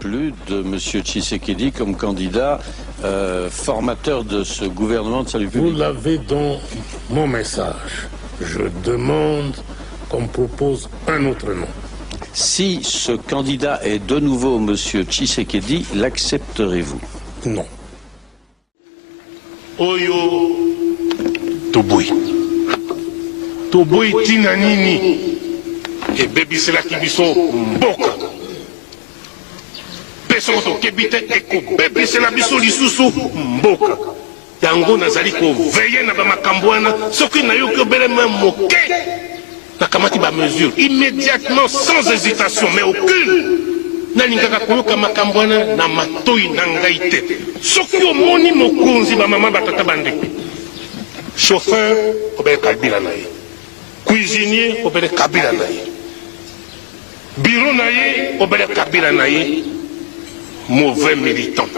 plus de M. Tshisekedi comme candidat formateur de ce gouvernement de salut public. Vous l'avez dans mon message. Je demande qu'on propose un autre nom. Si ce candidat est de nouveau M. Tshisekedi, l'accepterez-vous? Non. Oyo Toboui. Toboui tina nini e bebiselaki biso mboka. Peso to kebite eko bebisela biso lisusu mboka. Yango nazali ko veiller na ba makambo wana soki na yo ko belema moke. Nakamati ba mesure immédiatement sans hésitation mais aucune. Nalingaka koyoka makambo wana na matoi na ngai te. Soki omoni mokonzi ba mama batata bande. Chauffeur obele kabila na ye. Cuisinier obele kabila na ye. Bureau na ye obele kabila na ye. Mauvais militant.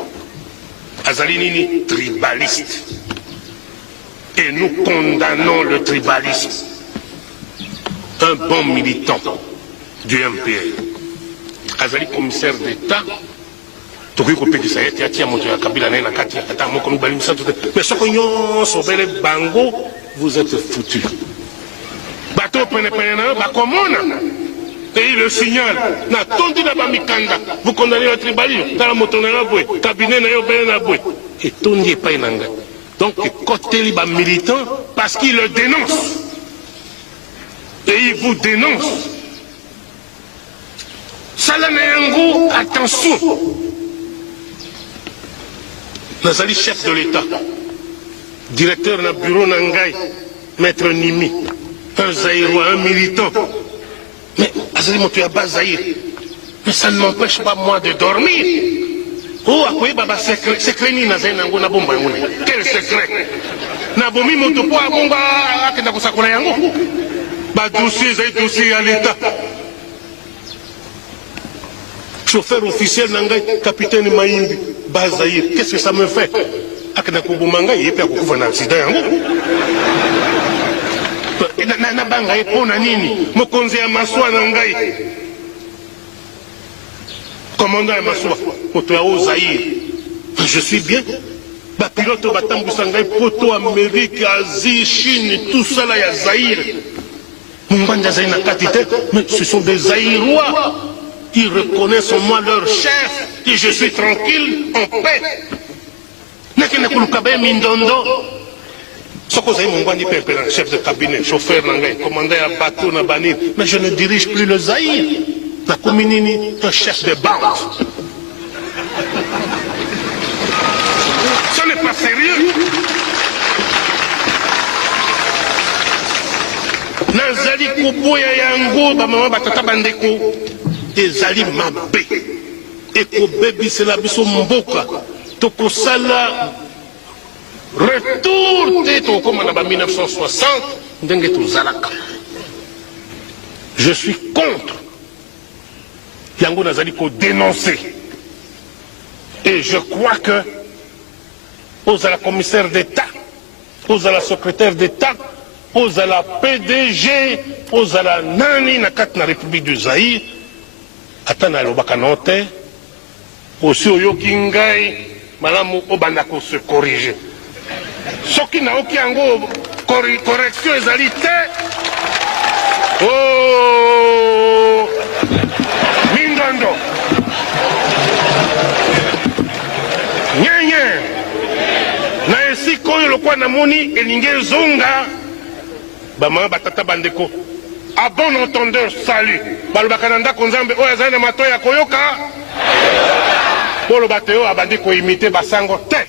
Azali nini tribaliste. Et nous condamnons le tribalisme. un bon militant du MPR. Azali commissaire d'État. Tokoki kopekisa ye atia moto ya Kabila na kati ata moko mibali misato te. Mais soko nyonso bele bango, vous êtes foutus. Bateau pene na bakomona. Et le signal na tondi na bamikanda. Vous condamnez le tribalisme. Dans la moto na boy, cabinet na yo bele na boy. Et tondi pas nanga. Donc côté liba militant parce qu'il le dénonce. Et il vous dénonce. Salameyango, attention. Nazali chef de l'État, directeur d'un bureau Nangai, maître Nimi, un Zaïrois, un militant. Mais Azali Motoyaba Zaïr, mais ça ne m'empêche pas moi de dormir. Oh, à quoi baba secret ni Nazai Nango na bomba yone. Quel secret? Nabomi Motopo a bomba akenda kusakula yango. Ba dossier Zaï dossier à l'État. Chauffeur officiel Nangai, capitaine Maïmbi. Bazaïr, qu'est-ce que ça me fait? Akana Kubumanga, il peut avoir un accident. Na banga epona nini? Mokonzi ya maswa Nangai. Commandant ya maswa, moto ya Zaïr. Je suis bien. Ba pilote batambu sangai poto Amérique, Asie, Chine, tout ça là ya Zaïr. Munganda Zaïr na katite, mais ce sont des Zaïrois. Ils reconnaissent en moi leur chef et je suis tranquille, en paix. Nekene kulukabe mindondo. Soko Zaï Mungwandi Pepe, chef de cabinet, chauffeur Nangai, commandant à bateau na banine. Mais je ne dirige plus le Zaïr. Na Kominini, un chef de bande. Ce n'est pas sérieux. Nazali kuboya yango, ba mama batata bandeko. Ezali mabe ekobebisela biso mboka tokosala retour te tokoma na ba 1960 ndenge tozalaka. Je suis contre yango nazali ko dénoncer et je crois que ozala commissaire d'État, ozala secrétaire d'État, ozala PDG, ozala nani na kati na République du Zaïre. Atana lobaka note aussi oyoki ngai malamu obanda ko se corriger soki na oki yango correction ezali te. Oh mindondo nyenye na esika oyo lokwa namoni elingi ezonga bamama batata bandeko. À bon entendeur, salut. Balubakananda konzambe oya zana matoya koyoka. Polo bateo abandi ko imiter basango te.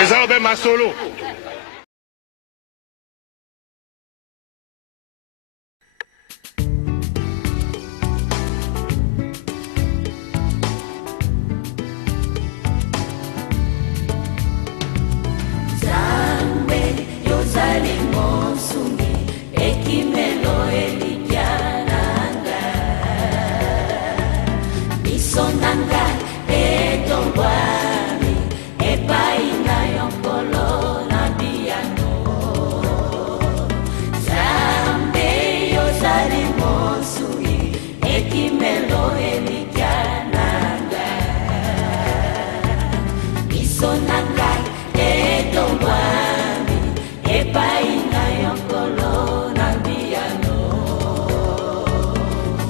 Ezao be masolo.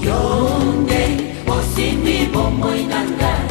Yonde, osindi bomo inanga.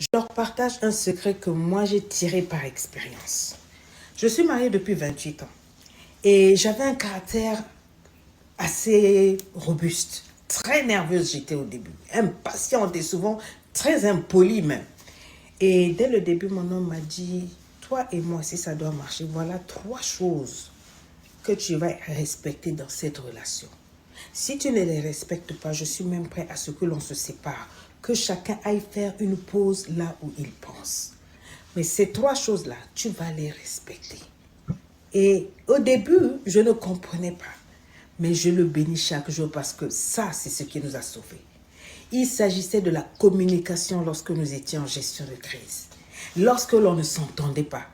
Je leur partage un secret que moi j'ai tiré par expérience. Je suis mariée depuis 28 ans et j'avais un caractère assez robuste. Très nerveuse j'étais au début, impatiente et souvent très impolie même. Et dès le début, mon homme m'a dit, toi et moi, si ça doit marcher, voilà 3 choses que tu vas respecter dans cette relation. Si tu ne les respectes pas, je suis même prêt à ce que l'on se sépare, que chacun aille faire une pause là où il pense. Mais ces 3 choses-là, tu vas les respecter. Et au début, je ne comprenais pas. Mais je le bénis chaque jour parce que ça, c'est ce qui nous a sauvés. Il s'agissait de la communication lorsque nous étions en gestion de crise. Lorsque l'on ne s'entendait pas,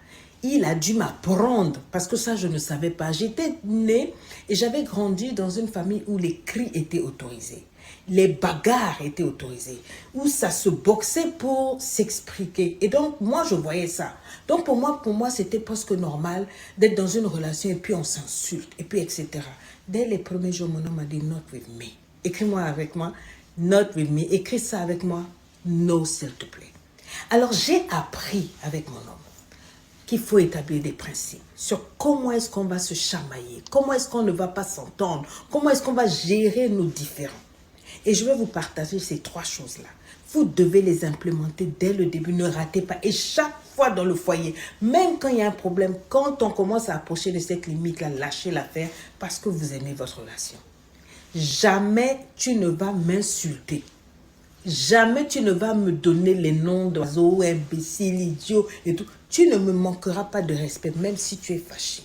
il a dû m'apprendre parce que ça, je ne savais pas. J'étais née et j'avais grandi dans une famille où les cris étaient autorisés. Les bagarres étaient autorisées, où ça se boxait pour s'expliquer. Et donc, moi, je voyais ça. Donc, pour moi, c'était presque normal d'être dans une relation et puis on s'insulte, et puis etc. Dès les premiers jours, mon homme m'a dit « Not with me ». Écris-moi avec moi « Not with me ». Écris ça avec moi « No, s'il te plaît ». Alors j'ai appris avec mon homme qu'il faut établir des principes sur comment est-ce qu'on va se chamailler, comment est-ce qu'on ne va pas s'entendre, comment est-ce qu'on va gérer nos différends. Et je vais vous partager ces 3 choses-là. Vous devez les implémenter dès le début, ne ratez pas. Et chaque fois dans le foyer, même quand il y a un problème, quand on commence à approcher de cette limite-là, lâchez l'affaire parce que vous aimez votre relation. Jamais tu ne vas m'insulter. Jamais tu ne vas me donner les noms d'oiseaux, imbéciles, idiots et tout. Tu ne me manqueras pas de respect, même si tu es fâché.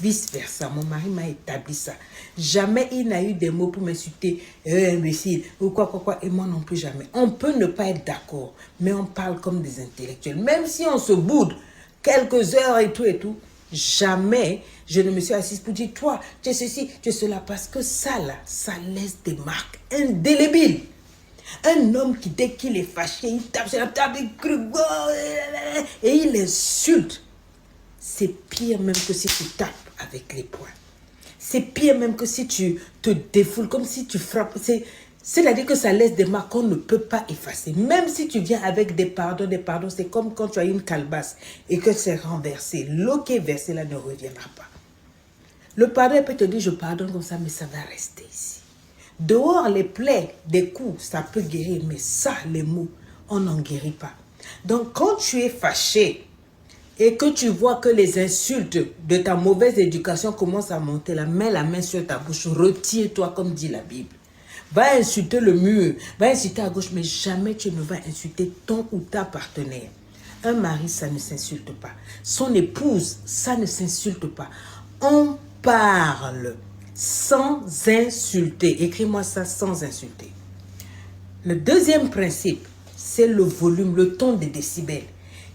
Vice versa, mon mari m'a établi ça. Jamais il n'a eu des mots pour m'insulter, imbécile, ou quoi, et moi non plus jamais. On peut ne pas être d'accord, mais on parle comme des intellectuels. Même si on se boude quelques heures et tout, jamais je ne me suis assise pour dire, toi, tu es ceci, tu es cela, parce que ça là, ça laisse des marques indélébiles. Un homme qui, dès qu'il est fâché, il tape sur la table, il crie, et il insulte. C'est pire même que si tu tapes avec les poings. C'est pire même que si tu te défoules, comme si tu frappes. C'est-à-dire que ça laisse des marques qu'on ne peut pas effacer. Même si tu viens avec des pardons, c'est comme quand tu as une calebasse et que c'est renversé. L'eau qui est versée là ne reviendra pas. Le pardon, il peut te dire, je pardonne comme ça, mais ça va rester ici. Dehors, les plaies, des coups, ça peut guérir, mais ça, les mots, on n'en guérit pas. Donc, quand tu es fâché et que tu vois que les insultes de ta mauvaise éducation commencent à monter, mets la main sur ta bouche, retire-toi, comme dit la Bible. Va insulter le mur, va insulter à gauche, mais jamais tu ne vas insulter ton ou ta partenaire. Un mari, ça ne s'insulte pas. Son épouse, ça ne s'insulte pas. On parle sans insulter. Écris-moi ça, sans insulter. Le deuxième principe, c'est le volume, le ton des décibels.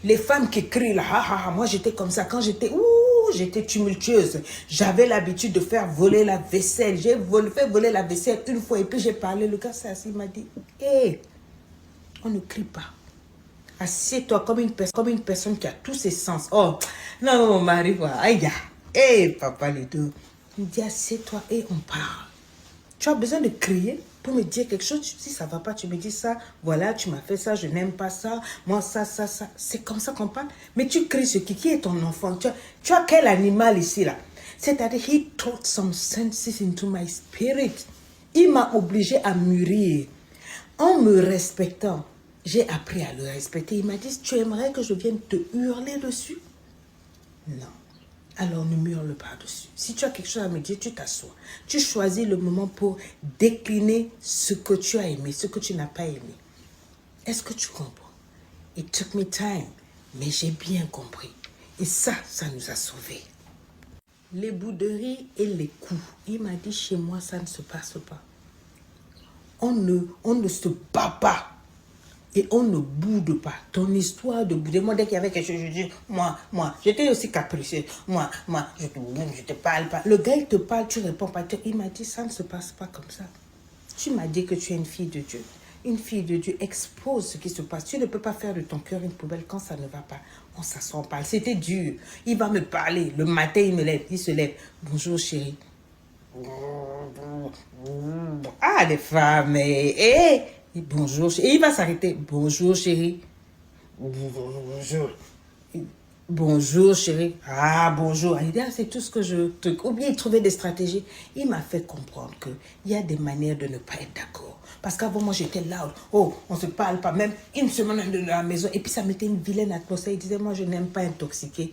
Les femmes qui crient là, moi j'étais comme ça, quand j'étais tumultueuse. J'avais l'habitude de faire voler la vaisselle. J'ai fait voler la vaisselle une fois et puis j'ai parlé. Le gars s'est assis, il m'a dit, hé, on ne crie pas. Assieds-toi comme une personne qui a tous ses sens. Oh, non, mon mari, aïe, hé, papa, les deux. Il me dit, assieds-toi et on parle. Tu as besoin de crier pour me dire quelque chose. Si ça ne va pas, tu me dis ça. Voilà, tu m'as fait ça, je n'aime pas ça. Moi, ça. C'est comme ça qu'on parle. Mais tu cries sur qui est ton enfant? Tu as quel animal ici, là? C'est-à-dire, he taught some senses into my spirit. Il m'a obligé à mûrir. En me respectant, j'ai appris à le respecter. Il m'a dit, tu aimerais que je vienne te hurler dessus? Non. Alors ne hurle pas dessus. Si tu as quelque chose à me dire, tu t'assois. Tu choisis le moment pour décliner ce que tu as aimé, ce que tu n'as pas aimé. Est-ce que tu comprends? It took me time, mais j'ai bien compris. Et ça nous a sauvés. Les bouderies et les coups. Il m'a dit, chez moi, ça ne se passe pas. On ne se bat pas. Et on ne boude pas. Ton histoire de bouder. Moi, dès qu'il y avait quelque chose, je dis, moi, j'étais aussi capricieuse. Moi, je te parle pas. Le gars, il te parle, tu réponds pas. Il m'a dit, ça ne se passe pas comme ça. Tu m'as dit que tu es une fille de Dieu. Une fille de Dieu expose ce qui se passe. Tu ne peux pas faire de ton cœur une poubelle quand ça ne va pas. On s'assoit, on parle. C'était dur. Il va me parler. Le matin, il se lève. Bonjour, chérie. Ah, les femmes, bonjour, et il va s'arrêter. Bonjour, chérie. Bonjour. Bonjour, chérie. Ah, bonjour. C'est tout ce que je... Oubliez de trouver des stratégies. Il m'a fait comprendre qu'il y a des manières de ne pas être d'accord. Parce qu'avant, moi, j'étais loud. Oh, on ne se parle pas. Même une semaine de la maison. Et puis, ça mettait une vilaine atmosphère. Il disait, moi, je n'aime pas intoxiquer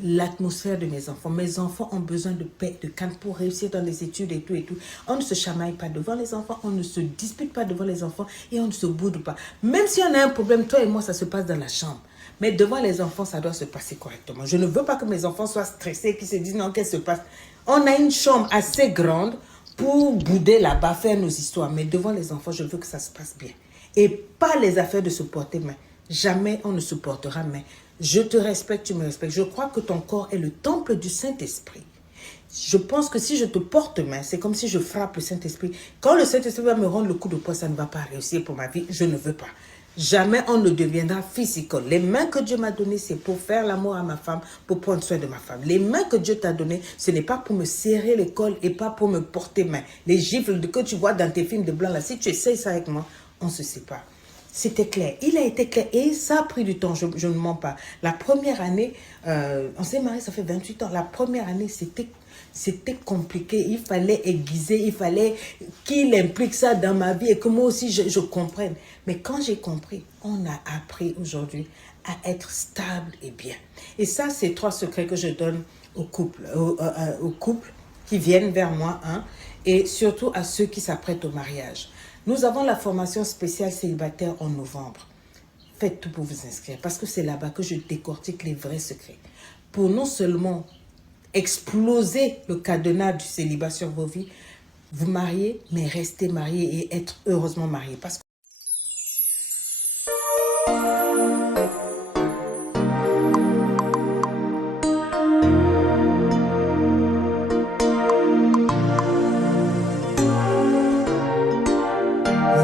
l'atmosphère de mes enfants. Mes enfants ont besoin de paix, de calme pour réussir dans les études et tout et tout. On ne se chamaille pas devant les enfants. On ne se dispute pas devant les enfants. Et on ne se boude pas. Même si on a un problème, toi et moi, ça se passe dans la chambre. Mais devant les enfants, ça doit se passer correctement. Je ne veux pas que mes enfants soient stressés, qu'ils se disent non, qu'est-ce qui se passe. On a une chambre assez grande pour bouder là-bas, faire nos histoires. Mais devant les enfants, je veux que ça se passe bien. Et pas les affaires de se porter main. Jamais on ne se portera main. Je te respecte, tu me respectes. Je crois que ton corps est le temple du Saint-Esprit. Je pense que si je te porte main, c'est comme si je frappe le Saint-Esprit. Quand le Saint-Esprit va me rendre le coup de poing, ça ne va pas réussir pour ma vie. Je ne veux pas. Jamais on ne deviendra physique. Les mains que Dieu m'a données, c'est pour faire l'amour à ma femme, pour prendre soin de ma femme. Les mains que Dieu t'a données, ce n'est pas pour me serrer le col et pas pour me porter main. Les gifles que tu vois dans tes films de blanc, là, si tu essayes ça avec moi, on se sépare. c'était clair. Il a été clair et ça a pris du temps, je ne mens pas. La première année, on s'est marié, ça fait 28 ans. La première année, c'était compliqué. Il fallait aiguiser, il fallait qu'il implique ça dans ma vie et que moi aussi je comprenne. Mais quand j'ai compris, on a appris aujourd'hui à être stable et bien. Et ça, c'est 3 secrets que je donne aux couples qui viennent vers moi, hein, et surtout à ceux qui s'apprêtent au mariage. Nous avons la formation spéciale célibataire en novembre. Faites tout pour vous inscrire parce que c'est là-bas que je décortique les vrais secrets. Pour non seulement exploser le cadenas du célibat sur vos vies, vous marier, mais rester marié et être heureusement marié. Parce que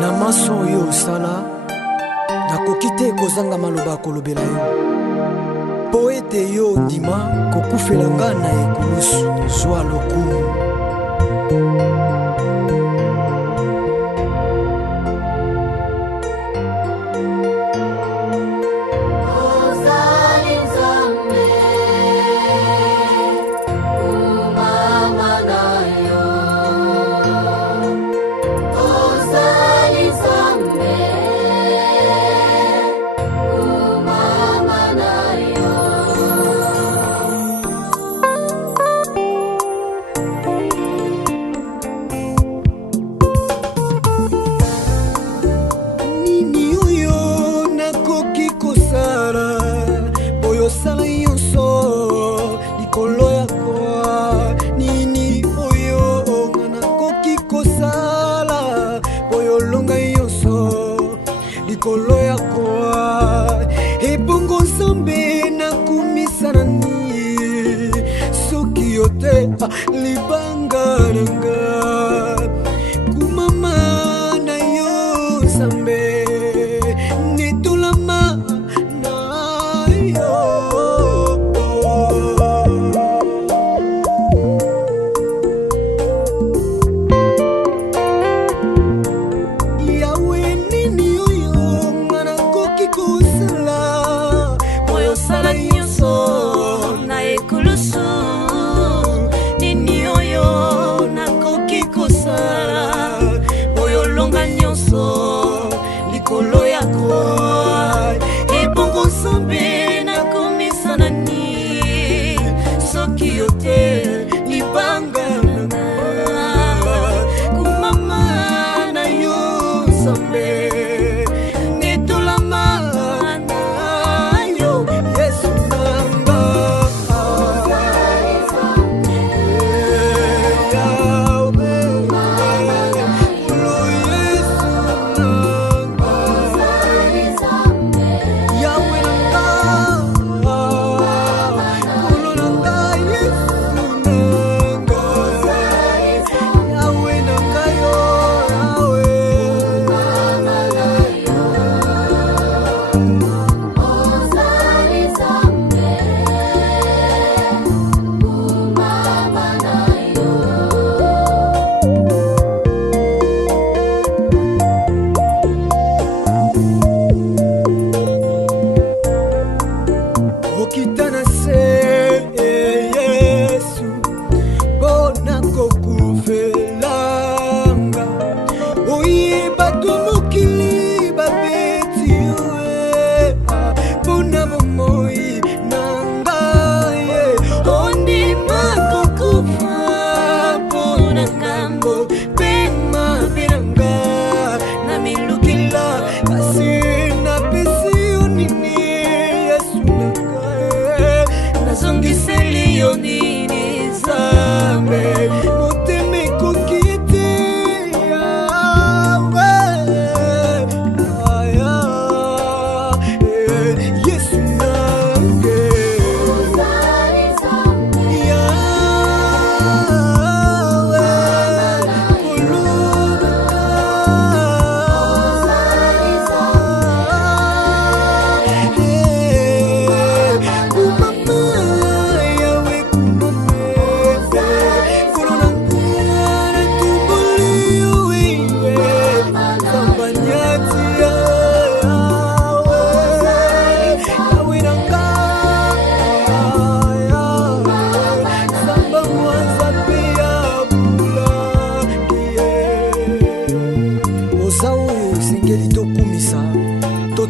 Namaso yo sala nakoki te kozanga maloba kolobela yo po ete yo ndima kokufela nga na ekulusu zwa lokumu.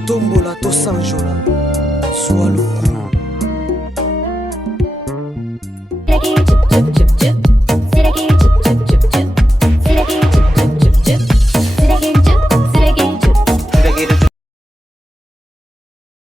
totombola tosanjola zwa lokumu